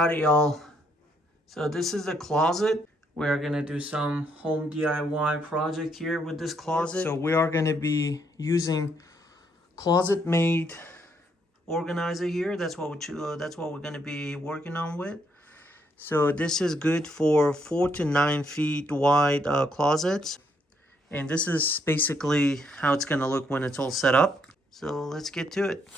Howdy y'all. So this is a closet. We are gonna do some home DIY project here with this closet. So we are gonna be using ClosetMaid organizer here. That's what we're gonna be working on with. So this is good for 4 to 9 feet wide closets. And this is basically how it's gonna look when it's all set up. So let's get to it.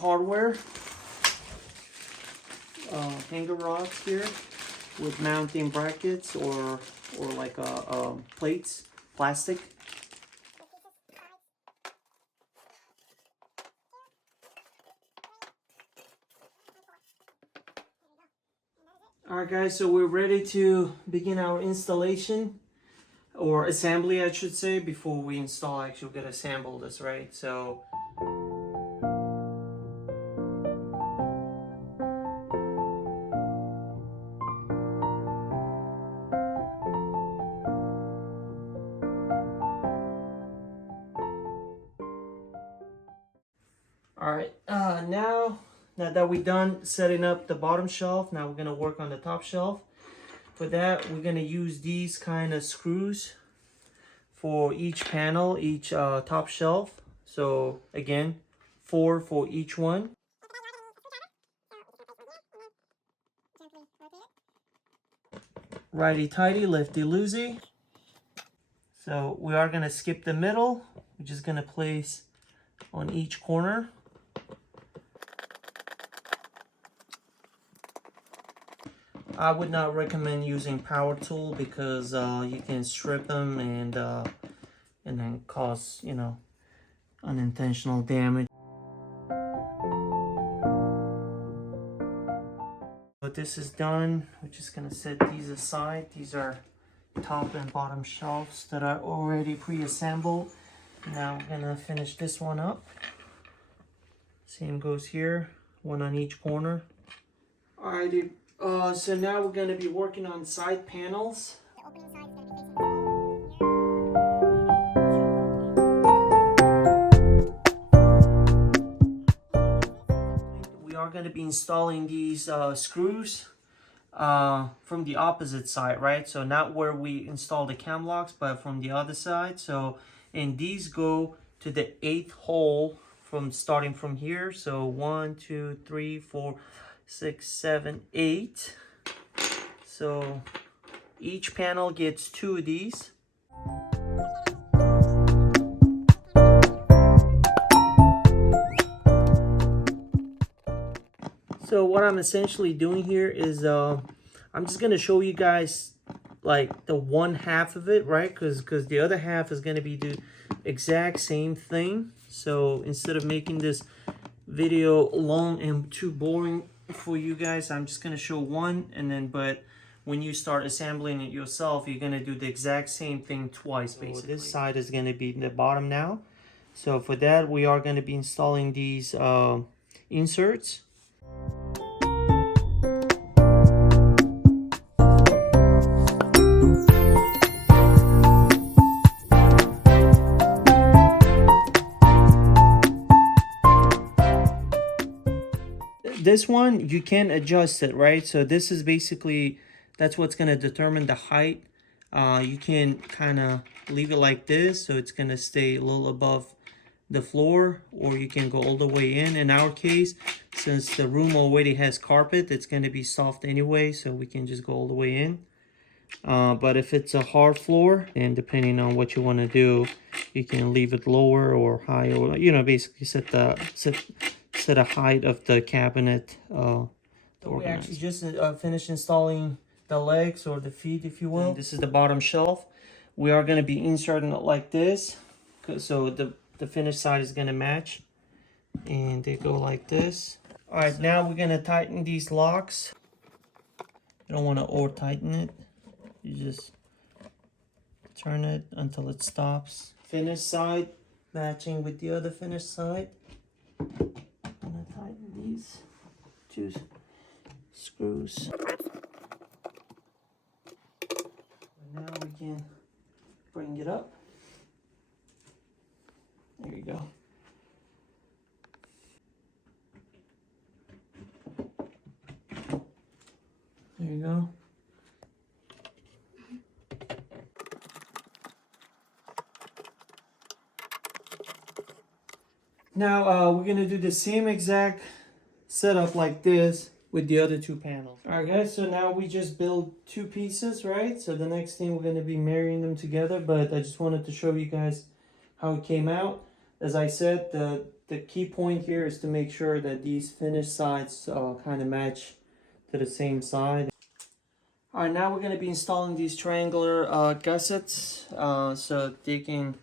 Hardware, hanger rods here with mounting brackets or like plates, plastic. Alright guys, so we're ready to begin our installation or assembly, I should say. Before we install, actually we gotta assemble this, right? So alright, now that we're done setting up the bottom shelf, now we're gonna work on the top shelf. For that, we're gonna use these kind of screws for each panel, each top shelf. So again, 4 for each one. Righty tighty, lefty loosey. So we are gonna skip the middle. We're just gonna place on each corner. I would not recommend using power tool because you can strip them and then cause, you know, unintentional damage. But this is done. We're just gonna set these aside. These are top and bottom shelves that are already pre-assembled. Now we're gonna finish this one up. Same goes here, one on each corner. Alrighty. So now we're going to be working on side panels. We are going to be installing these screws from the opposite side, right? So not where we install the cam locks, but from the other side. So, and these go to the 8th hole from starting from here. So 1, 2, 3, 4, 6, 7, 8. So each panel gets 2 of these. So what I'm essentially doing here is I'm just gonna show you guys like the 1/2 of it, right? Because the other half is gonna be the exact same thing. So instead of making this video long and too boring for you guys, I'm just gonna show one, and then but when you start assembling it yourself, you're gonna do the exact same thing twice, basically. So this side is gonna be the bottom now. So for that, we are gonna be installing these inserts. This one, you can adjust it, right? So this is basically, that's what's going to determine the height. You can kind of leave it like this, so it's going to stay a little above the floor, or you can go all the way in. In our case, since the room already has carpet, it's going to be soft anyway, so we can just go all the way in. But if it's a hard floor, and depending on what you want to do, you can leave it lower or higher, or, you know, basically set a height of the cabinet. So we actually just finished installing the legs or the feet, if you will. And this is the bottom shelf. We are going to be inserting it like this, so the finished side is going to match, and they go like this. All right, now we're going to tighten these locks. You don't want to over tighten it. You just turn it until it stops. Finish side matching with the other finish side. I'm gonna tighten these two screws. And now we can bring it up. There you go. There you go. Now we're gonna do the same exact setup like this with the other two panels. All right, guys, so now we just built two pieces, right? So the next thing we're gonna be marrying them together, but I just wanted to show you guys how it came out. As I said, the key point here is to make sure that these finished sides kind of match to the same side. All right, now we're gonna be installing these triangular gussets, so they can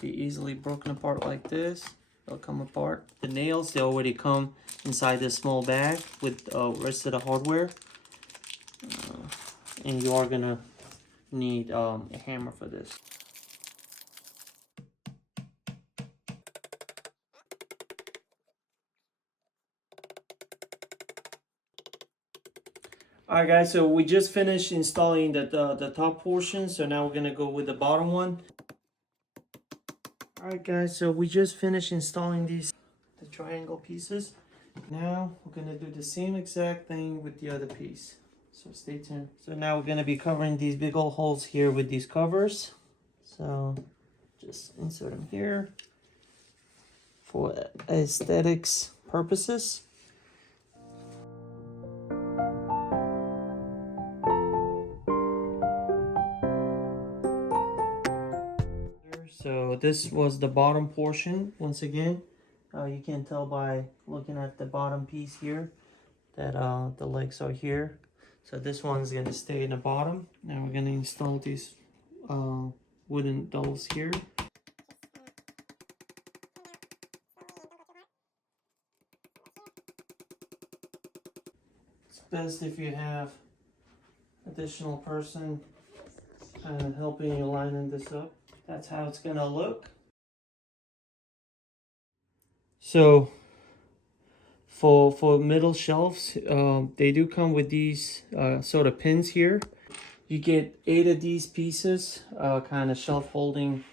be easily broken apart like this. They'll come apart. The nails, they already come inside this small bag with rest of the hardware. And you are gonna need a hammer for this. Alright guys, so we just finished installing the top portion, so now we're gonna go with the bottom one. Alright guys, so we just finished installing the triangle pieces. Now we're gonna do the same exact thing with the other piece. So stay tuned. So now we're gonna be covering these big old holes here with these covers. So just insert them here for aesthetics purposes. So this was the bottom portion. Once again, you can tell by looking at the bottom piece here that the legs are here. So this one's going to stay in the bottom. Now we're going to install these wooden dowels here. It's best if you have additional person helping you lining this up. That's how it's going to look. So for middle shelves, they do come with these sort of pins here. You get 8 of these pieces, kind of shelf holding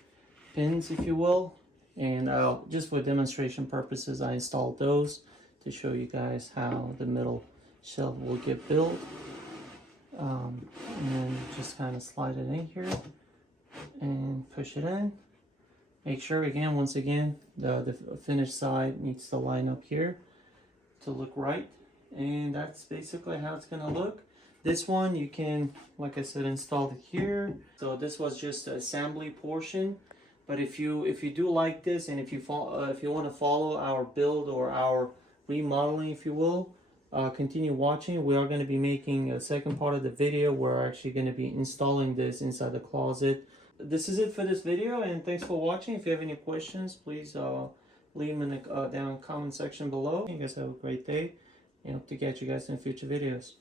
pins, if you will. And just for demonstration purposes, I installed those to show you guys how the middle shelf will get built. And then just kind of slide it in here and push it in. Make sure again, once again, the finished side needs to line up here to look right. And that's basically how it's gonna look. This one you can, like I said, install it here. So this was just the assembly portion. But if you do like this, and if you want to follow our build or our remodeling, if you will, continue watching. We are going to be making a second part of the video. We're actually going to be installing this inside the closet. This is it for this video, and thanks for watching. If you have any questions, please leave them in the down comment section below. You guys have a great day, and hope to catch you guys in future videos.